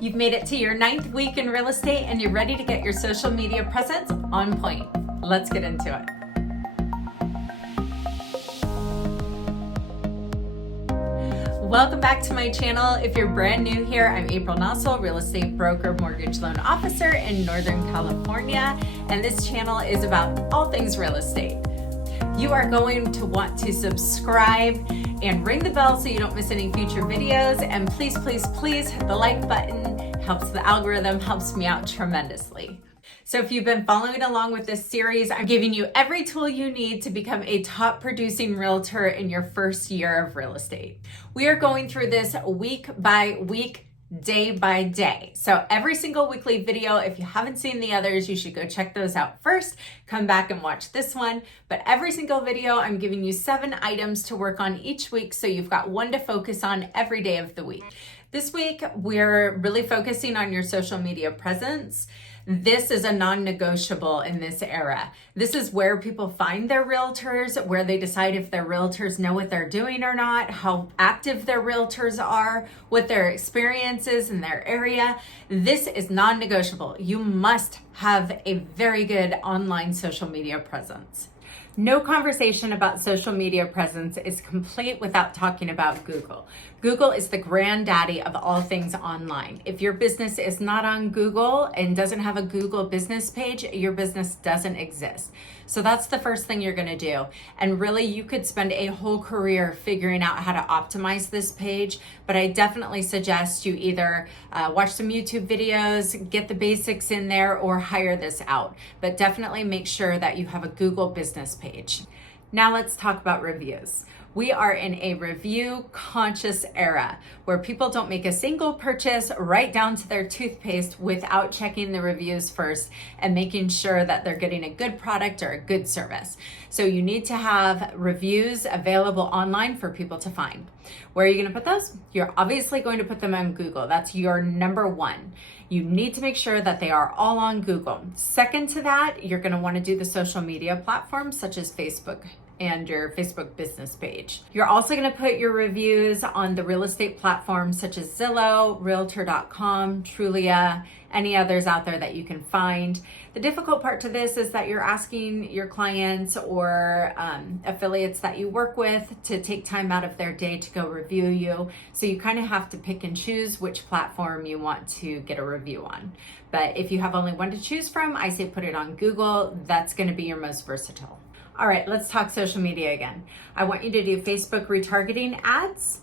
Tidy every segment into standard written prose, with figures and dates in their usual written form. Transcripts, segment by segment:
You've made it to your 9th week in real estate and you're ready to get your social media presence on point. Let's get into it. Welcome back to my channel. If you're brand new here, I'm April Nossel, real estate broker, mortgage loan officer in Northern California, and this channel is about all things real estate. You are going to want to subscribe and ring the bell so you don't miss any future videos, and please hit the like button. Helps the algorithm, helps me out tremendously. So if you've been following along with this series, I'm giving you every tool you need to become a top producing realtor in your first year of real estate. We are going through this week by week, day by day. So every single weekly video, if you haven't seen the others, you should go check those out first. Come back and watch this one. But every single video, I'm giving you 7 items to work on each week, so you've got one to focus on every day of the week. This week, we're really focusing on your social media presence. This is a non-negotiable in this era. This is where people find their realtors, where they decide if their realtors know what they're doing or not, how active their realtors are, what their experience is in their area. This is non-negotiable. You must have a very good online social media presence. No conversation about social media presence is complete without talking about Google. Google is the granddaddy of all things online. If your business is not on Google and doesn't have a Google business page, your business doesn't exist. So that's the first thing you're gonna do. And really, you could spend a whole career figuring out how to optimize this page, but I definitely suggest you either watch some YouTube videos, get the basics in there, or hire this out. But definitely make sure that you have a Google business page. Now let's talk about reviews. We are in a review conscious era where people don't make a single purchase right down to their toothpaste without checking the reviews first and making sure that they're getting a good product or a good service. So you need to have reviews available online for people to find. Where are you going to put those? You're obviously going to put them on Google. That's your number one. You need to make sure that they are all on Google. Second to that, you're going to want to do the social media platforms such as Facebook and your Facebook business page. You're also going to put your reviews on the real estate platforms such as Zillow, Realtor.com, Trulia, any others out there that you can find. The difficult part to this is that you're asking your clients or affiliates that you work with to take time out of their day to go review you. So you kind of have to pick and choose which platform you want to get a review on. But if you have only one to choose from, I say put it on Google. That's going to be your most versatile. All right, let's talk social media again. I want you to do Facebook retargeting ads,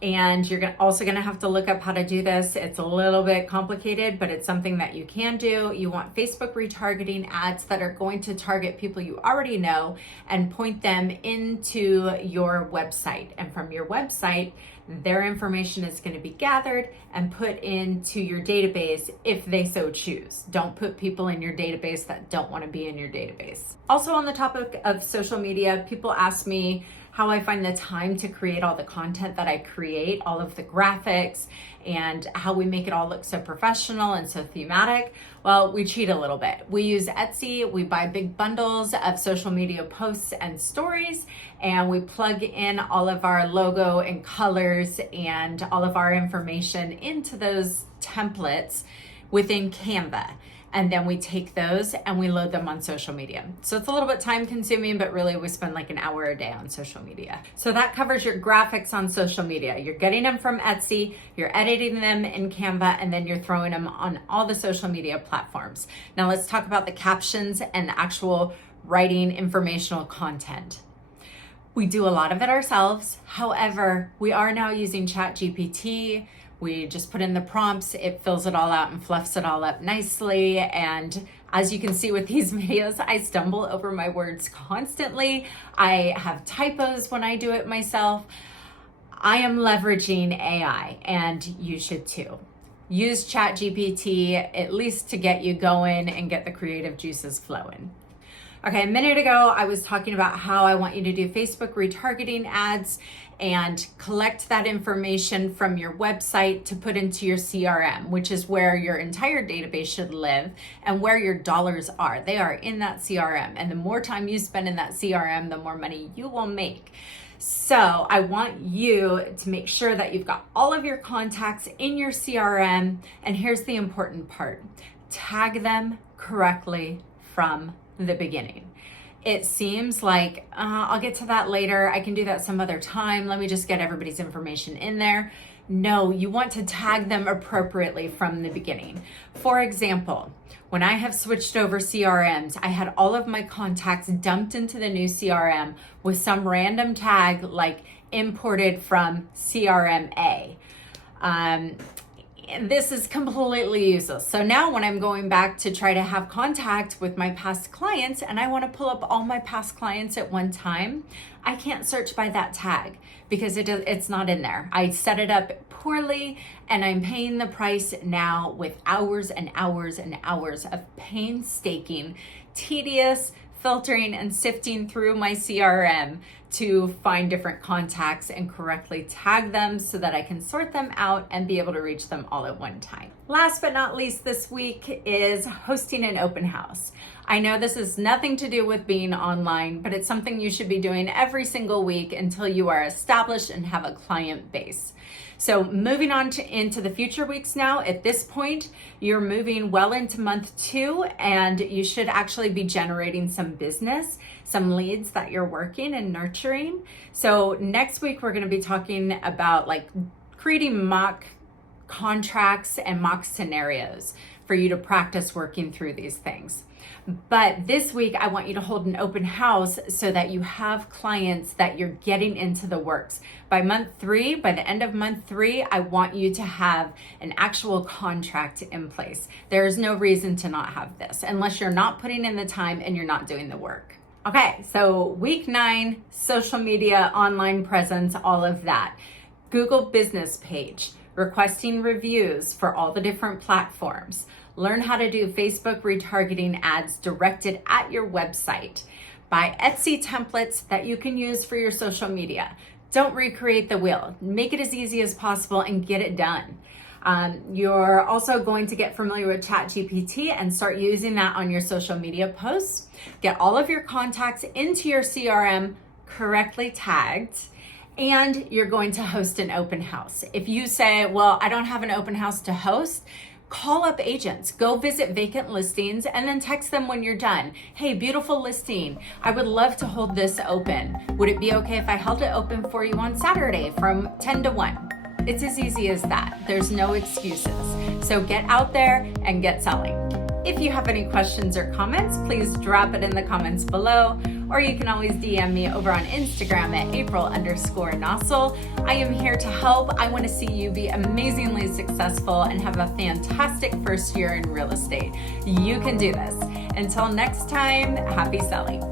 and you're also gonna have to look up how to do this. It's a little bit complicated, but it's something that you can do. You want Facebook retargeting ads that are going to target people you already know and point them into your website. And from your website, their information is going to be gathered and put into your database if they so choose. Don't put people in your database that don't want to be in your database. Also, on the topic of social media, people ask me how I find the time to create all the content that I create, all of the graphics, and how we make it all look so professional and so thematic. Well, we cheat a little bit. We use Etsy, we buy big bundles of social media posts and stories, and we plug in all of our logo and colors and all of our information into those templates within Canva. And then we take those and we load them on social media. So it's a little bit time consuming, but really we spend like an hour a day on social media. So that covers your graphics on social media. You're getting them from Etsy, you're editing them in Canva, and then you're throwing them on all the social media platforms. Now let's talk about the captions and the actual writing informational content. We do a lot of it ourselves. However, we are now using ChatGPT. We just put in the prompts, it fills it all out and fluffs it all up nicely. And as you can see with these videos, I stumble over my words constantly. I have typos when I do it myself. I am leveraging AI, and you should too. Use ChatGPT at least to get you going and get the creative juices flowing. Okay, a minute ago, I was talking about how I want you to do Facebook retargeting ads and collect that information from your website to put into your CRM, which is where your entire database should live and where your dollars are. They are in that CRM. And the more time you spend in that CRM, the more money you will make. So I want you to make sure that you've got all of your contacts in your CRM. And here's the important part. Tag them correctly from the beginning. It seems like, I'll get to that later. I can do that some other time. Let me just get everybody's information in there. No, you want to tag them appropriately from the beginning. For example, when I have switched over CRMs, I had all of my contacts dumped into the new CRM with some random tag like imported from CRM A. This is completely useless. So now when I'm going back to try to have contact with my past clients and I want to pull up all my past clients at one time, I can't search by that tag because it's not in there. I set it up poorly and I'm paying the price now with hours and hours and hours of painstaking, tedious filtering and sifting through my CRM to find different contacts and correctly tag them so that I can sort them out and be able to reach them all at one time. Last but not least this week is hosting an open house. I know this has nothing to do with being online, but it's something you should be doing every single week until you are established and have a client base. So moving on into the future weeks now, at this point, you're moving well into month 2 and you should actually be generating some business, some leads that you're working and nurturing. So next week, we're gonna be talking about like creating mock contracts and mock scenarios for you to practice working through these things. But this week, I want you to hold an open house so that you have clients that you're getting into the works. By month 3, by the end of month 3, I want you to have an actual contract in place. There is no reason to not have this unless you're not putting in the time and you're not doing the work. Okay, so week 9, social media, online presence, all of that. Google business page, requesting reviews for all the different platforms. Learn how to do Facebook retargeting ads directed at your website. Buy Etsy templates that you can use for your social media. Don't recreate the wheel. Make it as easy as possible and get it done. You're also going to get familiar with ChatGPT and start using that on your social media posts. Get all of your contacts into your CRM correctly tagged. And you're going to host an open house. If you say, well, I don't have an open house to host, call up agents, go visit vacant listings, and then text them when you're done. Hey, beautiful listing. I would love to hold this open. Would it be okay if I held it open for you on Saturday from 10 to 1? It's as easy as that. There's no excuses. So get out there and get selling. If you have any questions or comments, please drop it in the comments below, or you can always DM me over on Instagram at April_Nossel. I am here to help. I want to see you be amazingly successful and have a fantastic first year in real estate. You can do this. Until next time, happy selling.